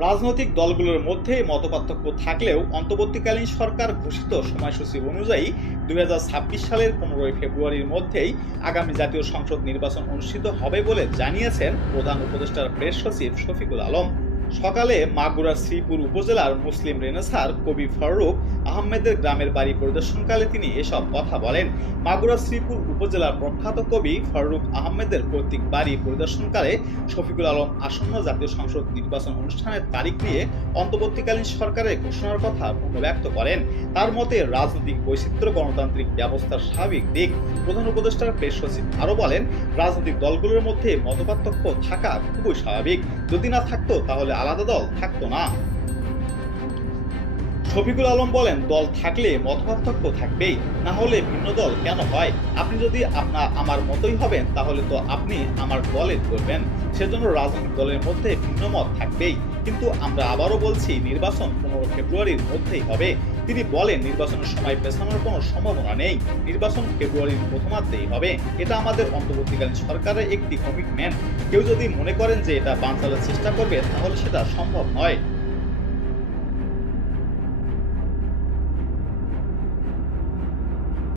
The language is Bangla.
রাজনৈতিক দলগুলোর মধ্যে মতপার্থক্য থাকলেও অন্তর্বর্তীকালীন সরকার ঘোষিত সময়সূচি অনুযায়ী 2026 সালের 15 ফেব্রুয়ারির মধ্যেই আগামী জাতীয় সংসদ নির্বাচন অনুষ্ঠিত হবে বলে জানিয়েছেন প্রধান উপদেষ্টার প্রেস সচিব শফিকুল আলম। সকালে মাগুরার শ্রীপুর উপজেলার মুসলিম রেনেসার কবি ফারুক আহমেদের গ্রামের বাড়ি পরিদর্শনকালে তিনি এসব কথা বলেন। মাগুরা শ্রীপুর উপজেলার প্রখ্যাত কবি ফারুক আহমেদের পৈতৃক বাড়ি পরিদর্শনকালে শফিকুল আলম আসন্ন জাতীয় সংসদ নির্বাচন অনুষ্ঠানের তারিখ নিয়ে অন্তর্বর্তীকালীন সরকারের ঘোষণার কথা ব্যক্ত করেন। তার মতে রাজনৈতিক বৈচিত্র্য গণতান্ত্রিক ব্যবস্থার স্বাভাবিক দিক। প্রধান উপদেষ্টার প্রেস সচিব আরো বলেন, রাজনৈতিক দলগুলোর মধ্যে মতপার্থক্য থাকা খুবই স্বাভাবিক। যদি না থাকতো তাহলে আলাদা দল থাকতো না। শফিকুল আলম বলেন, দল থাকলে মতপার্থক্য থাকবেই, না হলে ভিন্ন দল কেন হয়? আপনি যদি আমার মতোই হবেন তাহলে তো আপনি আমার দলের করবেন। সেজন্য রাজনৈতিক দলের মধ্যে ভিন্ন মত থাকবেই, কিন্তু আমরা আবারও বলছি নির্বাচন 15 ফেব্রুয়ারির মধ্যেই হবে। তিনি বলেন, নির্বাচনের সময় পেছানোর কোনো সম্ভাবনা নেই। নির্বাচন ফেব্রুয়ারির প্রথমার্ধেই হবে। এটা আমাদের অন্তর্বর্তীকালীন সরকারের একটি কমিটমেন্ট। কেউ যদি মনে করেন যে এটা বানচালের চেষ্টা করবে তাহলে সেটা সম্ভব নয়।